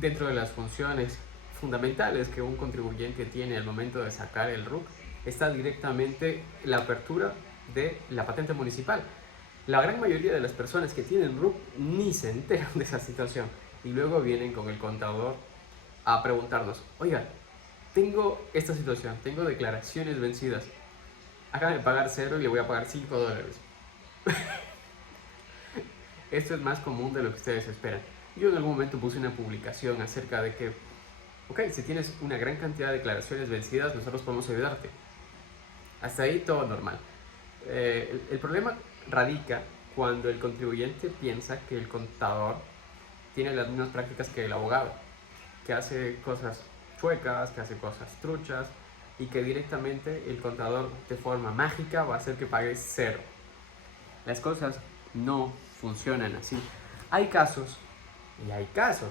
Dentro de las funciones fundamentales que un contribuyente tiene al momento de sacar el RUC está directamente la apertura de la patente municipal. La gran mayoría de las personas que tienen RUC ni se enteran de esa situación y luego vienen con el contador a preguntarnos, oiga, tengo esta situación, tengo declaraciones vencidas, acaba de pagar cero y le voy a pagar $5. Esto es más común de lo que ustedes esperan. Yo en algún momento puse una publicación acerca de que, ok, si tienes una gran cantidad de declaraciones vencidas, nosotros podemos ayudarte. Hasta ahí todo normal. El problema radica cuando el contribuyente piensa que el contador tiene las mismas prácticas que el abogado, que hace cosas chuecas, que hace cosas truchas y que directamente el contador de forma mágica va a hacer que pagues cero. Las cosas no funcionan así. Hay casos y hay casos.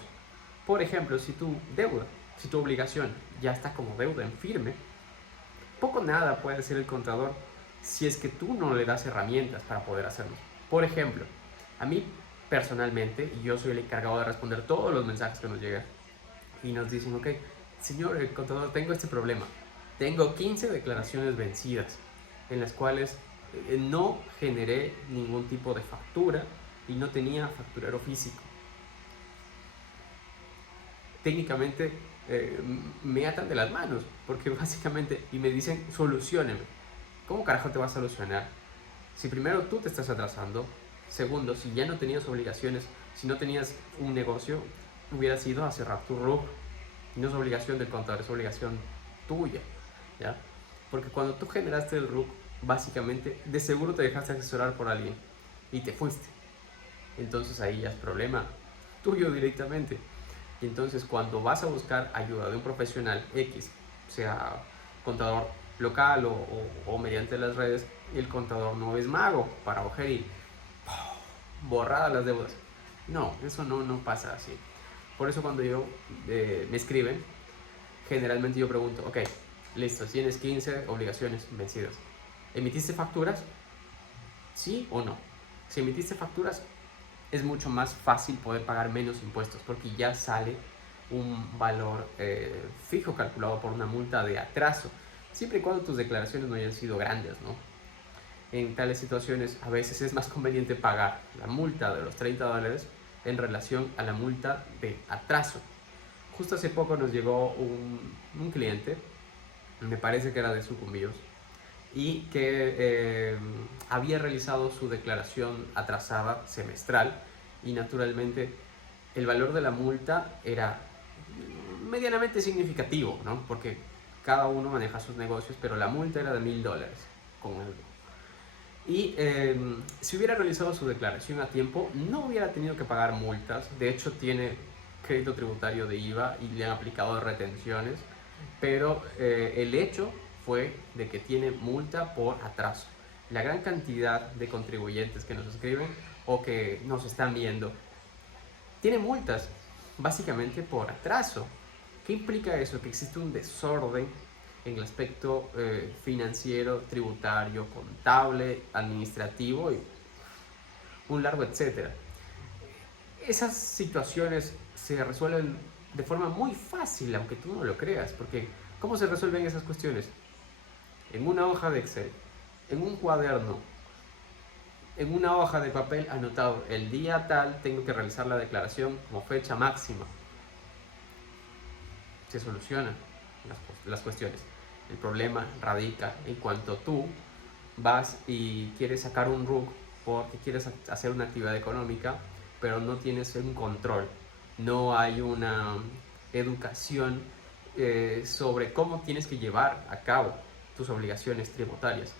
Por ejemplo, si tu deuda, si tu obligación ya está como deuda en firme, poco nada puede hacer el contador si es que tú no le das herramientas para poder hacerlo. Por ejemplo, a mí personalmente, y yo soy el encargado de responder todos los mensajes que nos llegan, y nos dicen, ok, señor el contador, tengo este problema. Tengo 15 declaraciones vencidas en las cuales no generé ningún tipo de factura y no tenía facturero físico. Técnicamente me atan de las manos porque básicamente, y me dicen, solucióneme. ¿Cómo carajo te vas a solucionar? Si primero tú te estás atrasando, segundo, si ya no tenías obligaciones, si no tenías un negocio, hubieras ido a cerrar tu RUC. No es obligación del contador, es obligación tuya, ¿ya? Porque cuando tú generaste el RUC, básicamente, de seguro te dejaste asesorar por alguien y te fuiste. Entonces ahí ya es problema tuyo directamente. Y entonces cuando vas a buscar ayuda de un profesional X, sea contador local o mediante las redes, el contador no es mago para coger y borrar las deudas. No, eso no pasa así. Por eso cuando me escriben, generalmente yo pregunto, ok, listo, tienes 15 obligaciones vencidas. ¿Emitiste facturas? ¿Sí o no? Si emitiste facturas, es mucho más fácil poder pagar menos impuestos porque ya sale un valor fijo calculado por una multa de atraso, siempre y cuando tus declaraciones no hayan sido grandes, ¿no? En tales situaciones a veces es más conveniente pagar la multa de los $30 en relación a la multa de atraso. Justo hace poco nos llegó un cliente, me parece que era de Sucumbíos, y que había realizado su declaración atrasada semestral y naturalmente el valor de la multa era medianamente significativo, ¿no? Porque cada uno maneja sus negocios, pero la multa era de $1000 con algo. Y si hubiera realizado su declaración a tiempo, no hubiera tenido que pagar multas. De hecho, tiene crédito tributario de IVA y le han aplicado retenciones. Pero el hecho fue de que tiene multa por atraso. La gran cantidad de contribuyentes que nos escriben o que nos están viendo tiene multas básicamente por atraso. ¿Qué implica eso? Que existe un desorden en el aspecto financiero, tributario, contable, administrativo y un largo etcétera. Esas situaciones se resuelven de forma muy fácil, aunque tú no lo creas, porque ¿cómo se resuelven esas cuestiones? En una hoja de Excel, en un cuaderno, en una hoja de papel anotado, el día tal tengo que realizar la declaración como fecha máxima. Se solucionan las cuestiones. El problema radica en cuanto tú vas y quieres sacar un RUC porque quieres hacer una actividad económica, pero no tienes un control, no hay una educación sobre cómo tienes que llevar a cabo tus obligaciones tributarias.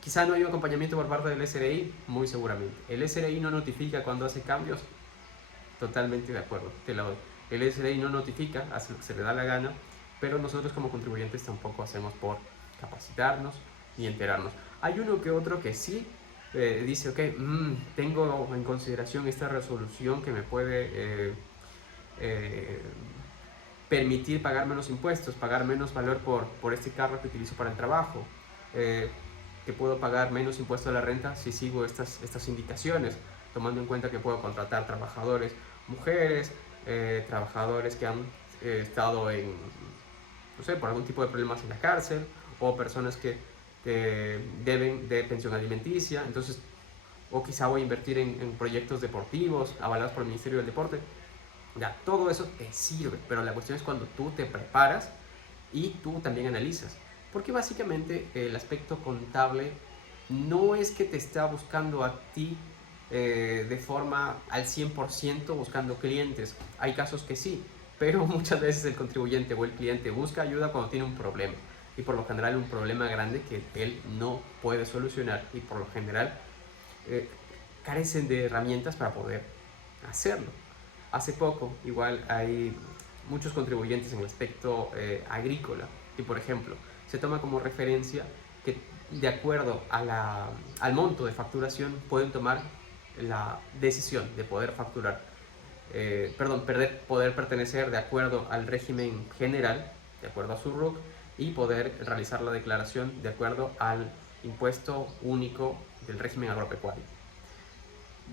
Quizá no hay un acompañamiento por parte del SRI, muy seguramente. El SRI no notifica cuando hace cambios, totalmente de acuerdo, te la doy. El SRI no notifica, hace lo que se le da la gana, pero nosotros como contribuyentes tampoco hacemos por capacitarnos ni enterarnos. Hay uno que otro que sí dice, ok, tengo en consideración esta resolución que me puede permitir pagar menos impuestos, pagar menos valor por este carro que utilizo para el trabajo, que puedo pagar menos impuesto a la renta si sigo estas indicaciones, tomando en cuenta que puedo contratar trabajadores, mujeres, trabajadores que han estado en, no sé, por algún tipo de problemas en la cárcel, o personas que deben de pensión alimenticia. Entonces, o quizá voy a invertir en proyectos deportivos avalados por el Ministerio del Deporte. Ya, todo eso te sirve, pero la cuestión es cuando tú te preparas y tú también analizas. Porque básicamente el aspecto contable no es que te está buscando a ti de forma al 100% buscando clientes. Hay casos que sí, pero muchas veces el contribuyente o el cliente busca ayuda cuando tiene un problema. Y por lo general un problema grande que él no puede solucionar, y por lo general carecen de herramientas para poder hacerlo. Hace poco, igual hay muchos contribuyentes en el aspecto agrícola, y por ejemplo, se toma como referencia que de acuerdo al monto de facturación pueden tomar la decisión de poder facturar, poder pertenecer de acuerdo al régimen general, de acuerdo a su RUC, y poder realizar la declaración de acuerdo al impuesto único del régimen agropecuario.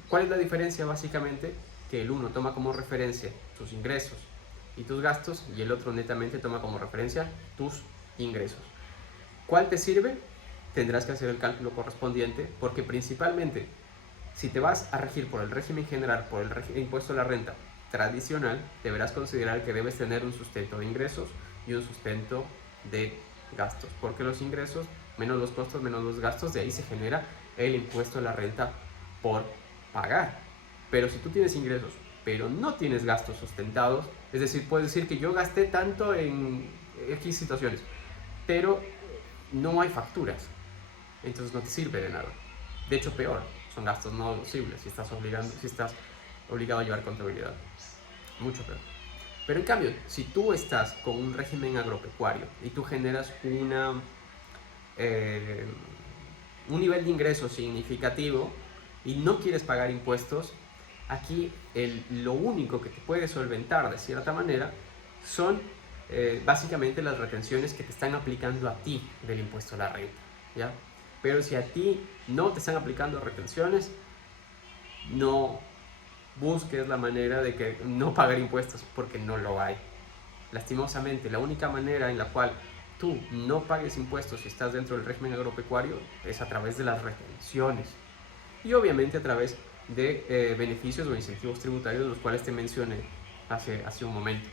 ¿Cuál es la diferencia? Básicamente que el uno toma como referencia tus ingresos y tus gastos, y el otro netamente toma como referencia tus ingresos. ¿Cuál te sirve? Tendrás que hacer el cálculo correspondiente, porque principalmente si te vas a regir por el régimen general, por el impuesto a la renta tradicional, deberás considerar que debes tener un sustento de ingresos y un sustento de gastos, porque los ingresos menos los costos menos los gastos, de ahí se genera el impuesto a la renta por pagar. Pero si tú tienes ingresos pero no tienes gastos sustentados, es decir, puedes decir que yo gasté tanto en X situaciones, pero no hay facturas, entonces no te sirve de nada. De hecho, peor, son gastos no deducibles si estás obligado a llevar contabilidad. Mucho peor. Pero en cambio, si tú estás con un régimen agropecuario y tú generas un nivel de ingreso significativo y no quieres pagar impuestos, aquí lo único que te puede solventar de cierta manera son básicamente las retenciones que te están aplicando a ti del impuesto a la renta, ¿ya? Pero si a ti no te están aplicando retenciones, no busques la manera de que no pagar impuestos, porque no lo hay. Lastimosamente, la única manera en la cual tú no pagues impuestos si estás dentro del régimen agropecuario es a través de las retenciones, y obviamente a través de beneficios o incentivos tributarios, los cuales te mencioné hace un momento.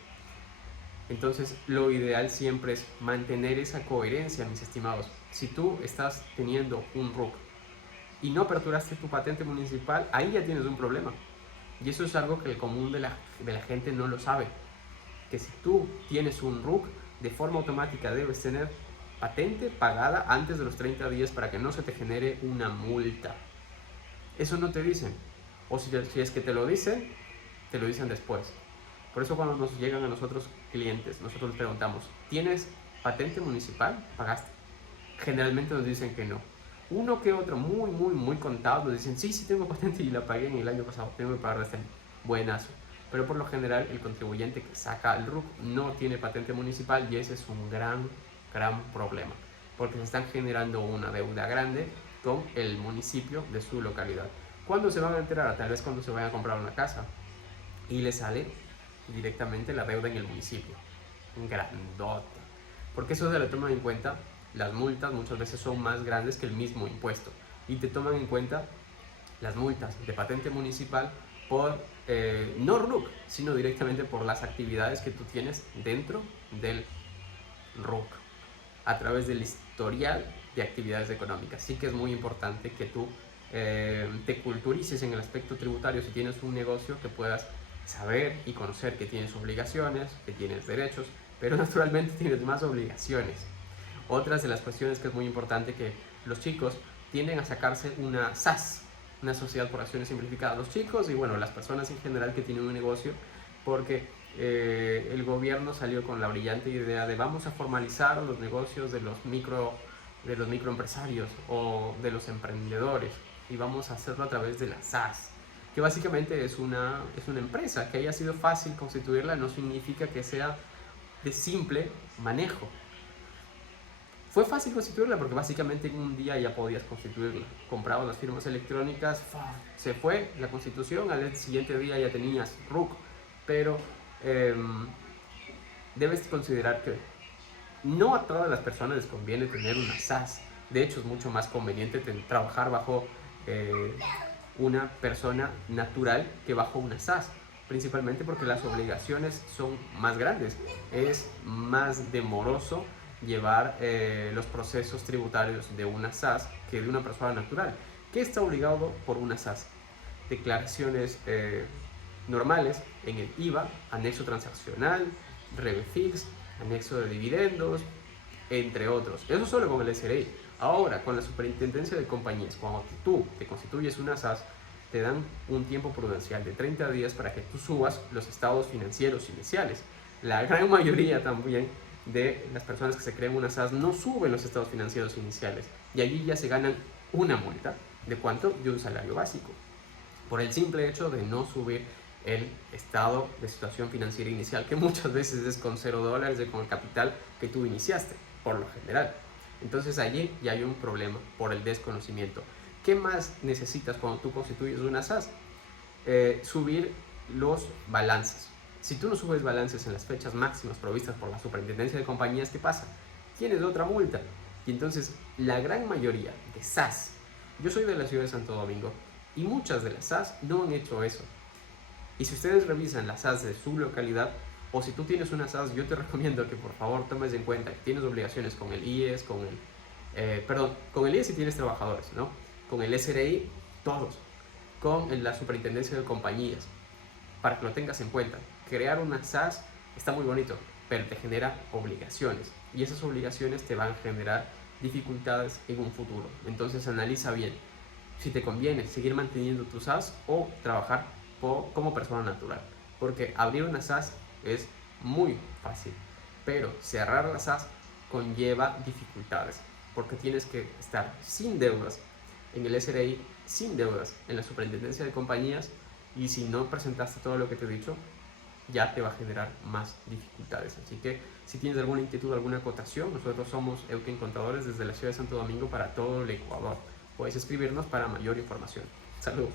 Entonces, lo ideal siempre es mantener esa coherencia, mis estimados. Si tú estás teniendo un RUC y no aperturaste tu patente municipal, ahí ya tienes un problema. Y eso es algo que el común de la gente no lo sabe. Que si tú tienes un RUC, de forma automática debes tener patente pagada antes de los 30 días para que no se te genere una multa. Eso no te dicen. O si es que te lo dicen después. Por eso cuando nos llegan a nosotros clientes, nosotros les preguntamos, ¿tienes patente municipal? ¿Pagaste? Generalmente nos dicen que no. Uno que otro, muy contados, nos dicen, sí tengo patente y la pagué en el año pasado, tengo que pagar este año. Buenazo. Pero por lo general el contribuyente que saca el RUC no tiene patente municipal, y ese es un gran problema, porque se están generando una deuda grande con el municipio de su localidad. ¿Cuándo se van a enterar? Tal vez cuando se vayan a comprar una casa y le sale directamente la deuda en el municipio, grandota, porque eso se le toma en cuenta. Las multas muchas veces son más grandes que el mismo impuesto, y te toman en cuenta las multas de patente municipal por no RUC, sino directamente por las actividades que tú tienes dentro del RUC a través del historial de actividades económicas. Sí que es muy importante que tú te culturices en el aspecto tributario. Si tienes un negocio, que puedas saber y conocer que tienes obligaciones, que tienes derechos, pero naturalmente tienes más obligaciones. Otras de las cuestiones que es muy importante, que los chicos tienden a sacarse una SAS, una sociedad por acciones simplificada. Los chicos y bueno, las personas en general que tienen un negocio, porque el gobierno salió con la brillante idea de vamos a formalizar los negocios de los microempresarios o de los emprendedores, y vamos a hacerlo a través de la SAS, que básicamente es una empresa. Que haya sido fácil constituirla no significa que sea de simple manejo. Fue fácil constituirla porque básicamente en un día ya podías constituirla. Comprabas las firmas electrónicas, se fue la constitución, al siguiente día ya tenías RUC. pero debes considerar que no a todas las personas les conviene tener una SaaS. De hecho, es mucho más conveniente trabajar bajo una persona natural que bajo una SaaS, principalmente porque las obligaciones son más grandes. Es más demoroso llevar los procesos tributarios de una SaaS que de una persona natural. ¿Qué está obligado por una SaaS? Declaraciones normales en el IVA, anexo transaccional, REVEFIX, anexo de dividendos, entre otros. Eso solo con el SRI. Ahora, con la Superintendencia de Compañías, cuando tú te constituyes una SaaS, te dan un tiempo prudencial de 30 días para que tú subas los estados financieros iniciales. La gran mayoría también de las personas que se creen una SaaS no suben los estados financieros iniciales y allí ya se ganan una multa. ¿De cuánto? De un salario básico, por el simple hecho de no subir el estado de situación financiera inicial, que muchas veces es con $0 con el capital que tú iniciaste, por lo general. Entonces allí ya hay un problema por el desconocimiento. ¿Qué más necesitas cuando tú constituyes una SaaS? Subir los balances. Si tú no subes balances en las fechas máximas provistas por la Superintendencia de Compañías, ¿qué pasa? Tienes otra multa. Y entonces la gran mayoría de SaaS, yo soy de la ciudad de Santo Domingo, y muchas de las SaaS no han hecho eso. Y si ustedes revisan las SaaS de su localidad, o si tú tienes una SaaS, yo te recomiendo que por favor tomes en cuenta que tienes obligaciones con el IES, con el IES si tienes trabajadores, ¿no? Con el SRI, todos. Con la Superintendencia de Compañías, para que lo tengas en cuenta. Crear una SaaS está muy bonito, pero te genera obligaciones. Y esas obligaciones te van a generar dificultades en un futuro. Entonces analiza bien si te conviene seguir manteniendo tu SaaS o trabajar como persona natural. Porque abrir una SaaS es muy fácil, pero cerrar la SaaS conlleva dificultades, porque tienes que estar sin deudas en el SRI, sin deudas en la Superintendencia de Compañías, y si no presentaste todo lo que te he dicho, ya te va a generar más dificultades. Así que si tienes alguna inquietud, alguna acotación, nosotros somos Euken Contadores desde la ciudad de Santo Domingo para todo el Ecuador. Puedes escribirnos para mayor información. Saludos.